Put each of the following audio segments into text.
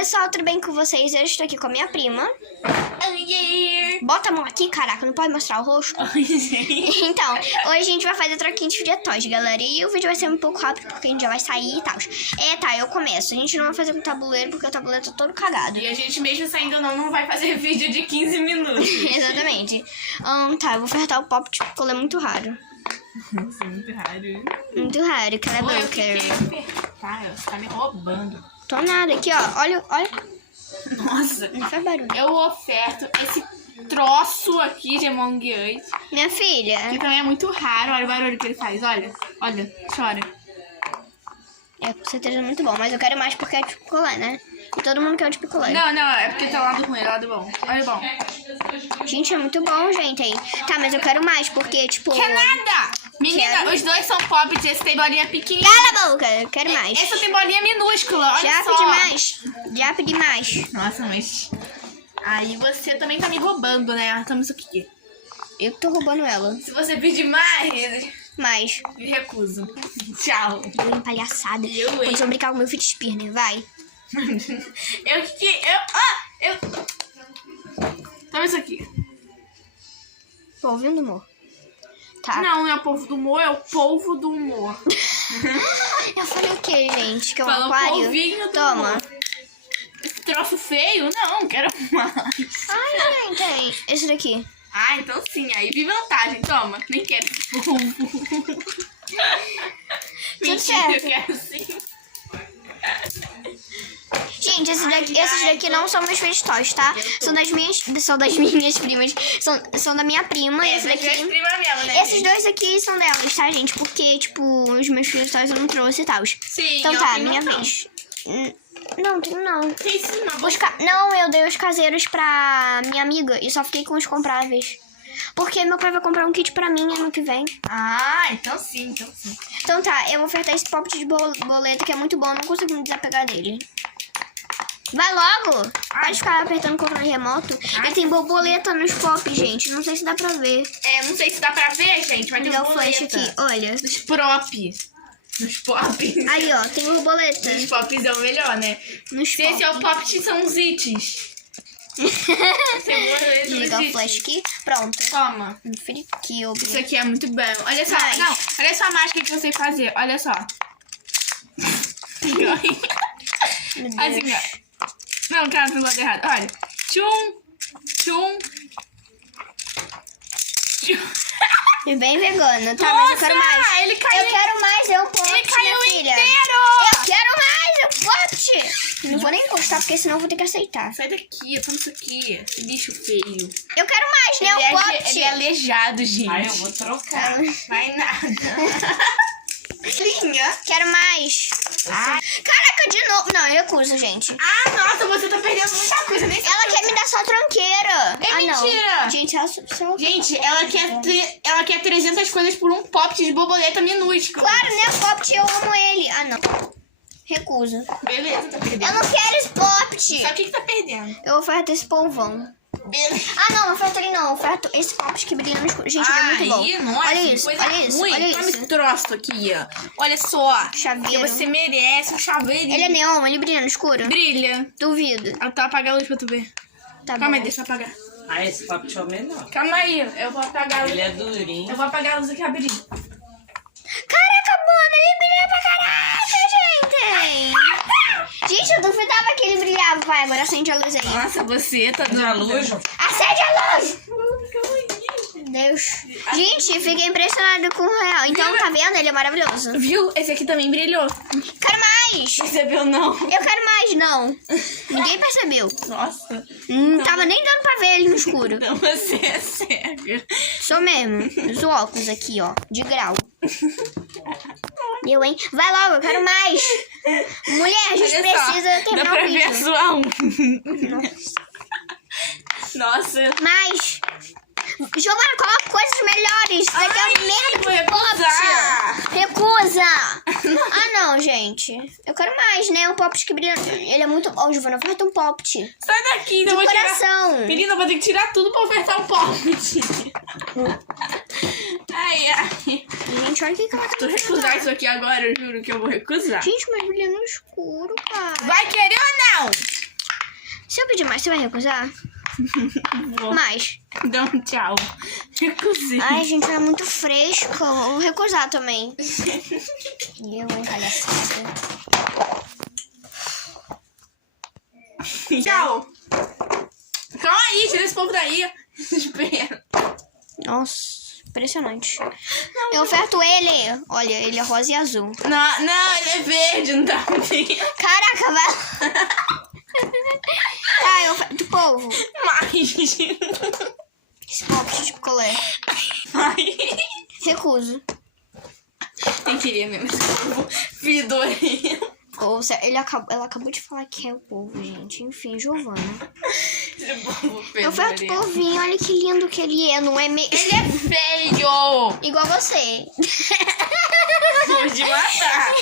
pessoal, tudo bem com vocês? Eu estou aqui com a minha prima. Bota a mão aqui, caraca, não pode mostrar o rosto? Então, hoje a gente vai fazer troquinho de filhotóis, galera. E o vídeo vai ser um pouco rápido, porque a gente já vai sair e tal. Tá, eu começo. A gente não vai fazer com tabuleiro, porque o tabuleiro tá todo cagado. E a gente, mesmo saindo não vai fazer vídeo de 15 minutos. Exatamente. Tá, eu vou ofertar o pop de picolé muito raro. Nossa, muito raro. Muito raro, que ela é Oi, broker. Você tá me roubando. Tô nada, aqui ó, olha. Nossa. Não faz barulho. Eu oferto esse troço aqui de Among Us. Minha filha. Que também é muito raro. Olha o barulho que ele faz, olha. Olha, chora. É, com certeza muito bom, mas eu quero mais porque é de picolé, né? E todo mundo quer o de picolé. Não, é porque tá lado ruim, é lado bom. Olha o bom. Gente, é muito bom, gente, aí. Tá, mas eu quero mais, porque, tipo... Quer nada! Menina, Quero. os dois são pops, esse tem bolinha pequena. Cala a boca, eu quero mais. Essa tem bolinha minúscula, olha Já só. pedi mais. Já pedi mais. Nossa, mas... Aí você também tá me roubando, né? Toma isso aqui. Eu que tô roubando ela. Se você pedir mais, Mais. me recuso. Tchau. Palhaçada. Eu, hein? Quando eu brincar com o meu filho Spearner, vai. Toma isso aqui. Tô ouvindo, amor? Tá. Não é o polvo do humor, é o polvo do humor. Eu falei o quê, gente? Que é um Fala aquário? polvinho do Toma. humor. Esse troço feio? Não, quero mais. Ai, gente, tem. Esse daqui. Ah, então sim, aí vi vantagem. Toma, nem quero esse polvo. Mentira, certo. eu quero sim. Gente, esses daqui não são meus filhotóis, tá? São das minhas primas. São da minha prima. Esse Essa é daqui. prima mesmo, né? Esses dois aqui são delas, tá, gente? Porque, tipo, os meus filhotóis eu não trouxe e tal. Sim, Então eu tá, tenho minha não. vez. Não, tenho não. Tem sim, mas Não, eu dei os caseiros pra minha amiga e só fiquei com os compráveis. Porque meu pai vai comprar um kit pra mim ano que vem. Ah, então sim. Então tá, eu vou ofertar esse pop de boleta que é muito bom, não consigo me desapegar dele. Vai logo! Pode ficar apertando o controle remoto. E tem borboleta nos pop, gente. Não sei se dá pra ver. É, não sei se dá pra ver, gente, mas Vou tem ligar o flash borboleta. aqui, olha. Nos prop. Nos pop. Aí, ó, tem borboleta. Nos pops é o melhor, né? Nos Se esse é o pop. pop, são os itens. Vou ligar o flash aqui. Pronto. Toma. Um free kill. Isso aqui é muito bom. Olha só, Mas- não, olha só a mágica que eu sei fazer. Olha só. Meu Assim, Deus. ó. Não, cara, pro lado errado. Olha. Tchum. E bem vegano, tá? Mas eu quero Nossa, mais. ele caiu. Eu quero mais, eu pote, Ele caiu minha filha. inteiro. Eu quero mais, eu pote. Não vou nem encostar, porque senão eu vou ter que aceitar. Sai daqui, toma isso aqui. Esse bicho feio. Eu quero mais, né? O pote. Ele é aleijado, gente. Ai, eu vou trocar. Vai nada. Linha. Quero mais. Ai. Caraca, de novo. Não, eu recuso, gente. Ah, nossa, você tá perdendo muita coisa nesse. Ela quer me dar só tranqueira. É Não. mentira. Gente, ela... Gente, ela quer 300 coisas por um pop de borboleta minúsculo. Claro, né? O popt, eu amo ele. Ah, não. Recuso. Beleza, tá perdendo. Eu não quero esse popt. Sabe o que tá perdendo? Eu oferto esse polvão. Beleza. Ah, não, oferto ele não. Oferto esse popt que brilha no escuro. Gente, ele é muito bom. Nossa, Olha isso, coisa olha isso, ruim. olha Toma isso. esse troço aqui, ó. Olha só. Que Chaveiro. você merece um chaveiro. Ele é neon, ele brilha no escuro? Brilha. Duvido. Tá, apaga a luz pra tu ver. Tá Calma aí, bom. deixa eu apagar. Ah, esse papo é menor. Calma aí, eu vou apagar a luz. Ele é durinho. Eu vou apagar a luz aqui rapidinho. Caraca, mano, ele brilha pra caraca, gente. Gente, eu duvidava que ele brilhava. Vai, agora acende a luz aí. Nossa, você tá Na luz? Acende a luz! Deus. Gente, fiquei impressionada com o real. Então, tá vendo? Ele é maravilhoso. Viu? Esse aqui também brilhou. Quero mais! Percebeu, não? Eu quero mais, não. Ninguém percebeu. Nossa. Não tava nem dando pra ver ele no escuro. Então você é cega. Sou mesmo. Os óculos aqui, ó. De grau. Eu, hein? Vai logo, eu quero mais. Mulher, a gente Olha só, precisa dá terminar pra o ver a vídeo. sua unha. Nossa. Mais. Giovana, coloca coisas melhores. Isso daqui é merda vou de recusar. pop. Recusa. Ah, não, gente. Eu quero mais, né? Um pop que brilha. Ele é muito bom, Giovana. Oferta um pop. De Sai daqui, eu vou tirar. coração. Menina, eu vou ter que tirar tudo pra ofertar um pote. Ai, ai. Gente, olha o que ela tá Se eu recusar isso aqui agora, eu juro que eu vou recusar. Gente, mas brilha no escuro, cara. Vai querer ou não? Se eu pedir mais, você vai recusar? Vou. Mais. Dá um tchau. Recusei. Ai, gente, é muito fresco. Vou recusar também. E eu, hein, palhaçada. Tchau. Calma aí, tira esse povo daí. Espera. Nossa, impressionante. Eu oferto ele. Olha, ele é rosa e azul. Não, ele é verde, não tá vendo? Caraca, vai. Tá, eu oferto polvo. Mais. Esse pop de picolé. Vai. Recuso. Quem queria mesmo esse povo fedorento. Ou ela acabou de falar que é o polvo, gente. Enfim, Giovana. Esse povo Eu oferto polvinho, olha que lindo que ele é, não é mesmo? Ele é feio. Igual você. Vou te matar.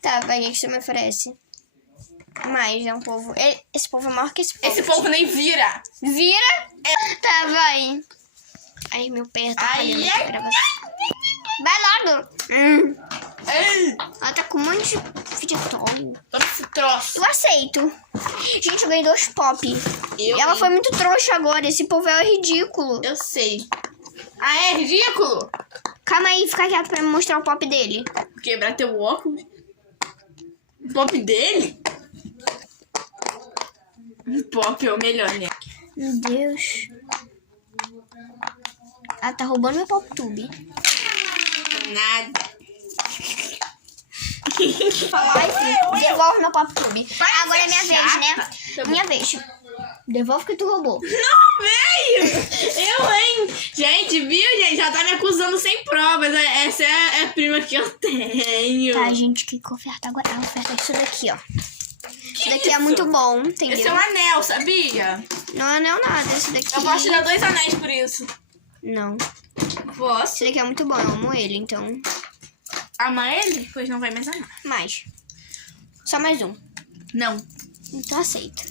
Tá, vai, o que você me oferece? Mais, é um polvo. Esse polvo é maior que esse polvo. Esse povo nem vira. Vira? Tá, vai. Ai, meu pé tá falhando aqui pra você. Vai logo. Ela tá com um monte de fritol. Toma esse troço. Eu aceito. Gente, eu ganhei 2 pop. Ela foi muito trouxa agora. Esse povo é ridículo. Eu sei. Ah, é ridículo? Calma aí, fica quieto pra me mostrar o pop dele. Quebrar teu óculos? O pop dele? O pop é o melhor, né? Meu Deus. Ela tá roubando meu pop tube. Nada. Ai, devolve meu pop tube. Vai Agora é minha ser vez, né? chata. Tá bom. Minha vez. Devolve que tu roubou. Não, veio! Eu, hein? Gente, viu, gente? Já tá me acusando sem provas. Essa é a prima que eu tenho. Tá, gente, que oferta agora? A oferta é isso daqui, ó. Isso daqui é muito bom, entendeu? Esse é um anel, sabia? Não é nada, esse daqui... Eu posso te dar 2 anéis por isso. Não. Posso? Esse daqui é muito bom, eu amo ele, então... Ama ele? Pois não vai mais amar. Mais. Só mais um. Não. Então aceito.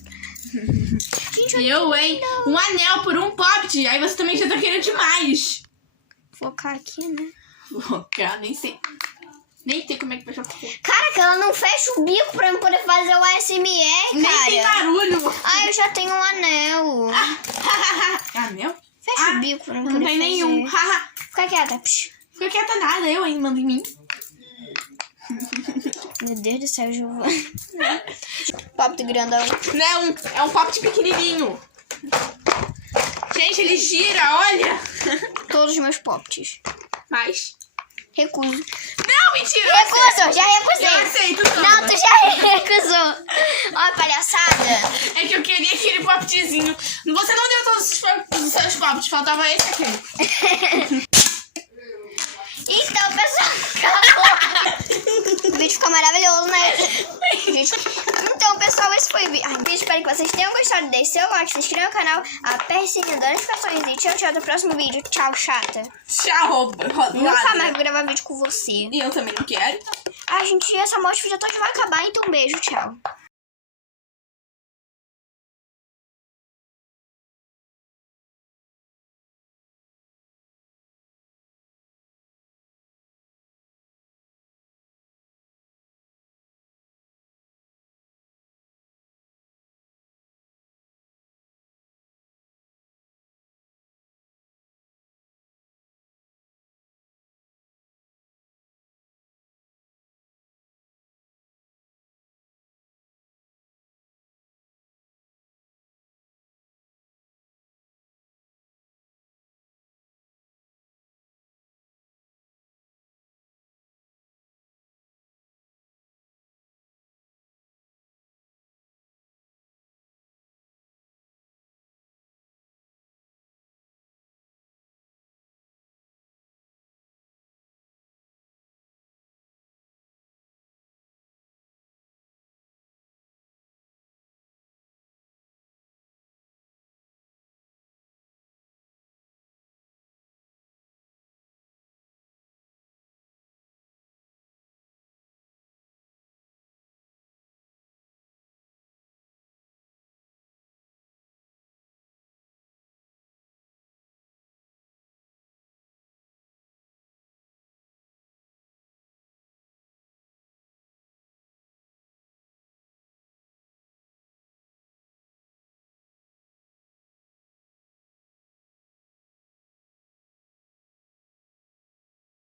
Gente, Eu, hein? Um anel por um pop. Aí você também já tá querendo demais. vou focar aqui, né? Focar, nem sei. Nem sei como é que vai focar. Caraca, ela não fecha o bico pra eu poder fazer o ASMR, Nem tem cara. barulho. Ah, eu já tenho um anel. Anel? Fecha o bico pra eu Não poder tem fazer. nenhum. Fica quieta. Psh. Fica quieta nada. Eu, hein? Manda em mim. Meu Deus do céu, Giovana. Pop do grandão. Não, é um pop pequenininho. Gente, ele gira, olha. Todos os meus pops. Mas... Recuso. Não, mentira. Recuso, já recusei. Eu aceito, toma. Não, tu já recusou. Ó, palhaçada. É que eu queria aquele popzinho. Você não deu todos os seus pops, faltava esse aqui. Então, pessoal, acabou. O vídeo ficou maravilhoso, né? Gente, então, pessoal, esse foi o vídeo. Ai, espero que vocês tenham gostado. Deixe seu like, se inscreva no canal, aperte o sininho das notificações e tchau, tchau, até o próximo vídeo. Tchau, chata. Tchau, Nunca mais vou gravar vídeo com você. E eu também não quero. Ai, gente, essa morte já toda vai acabar, então beijo, tchau.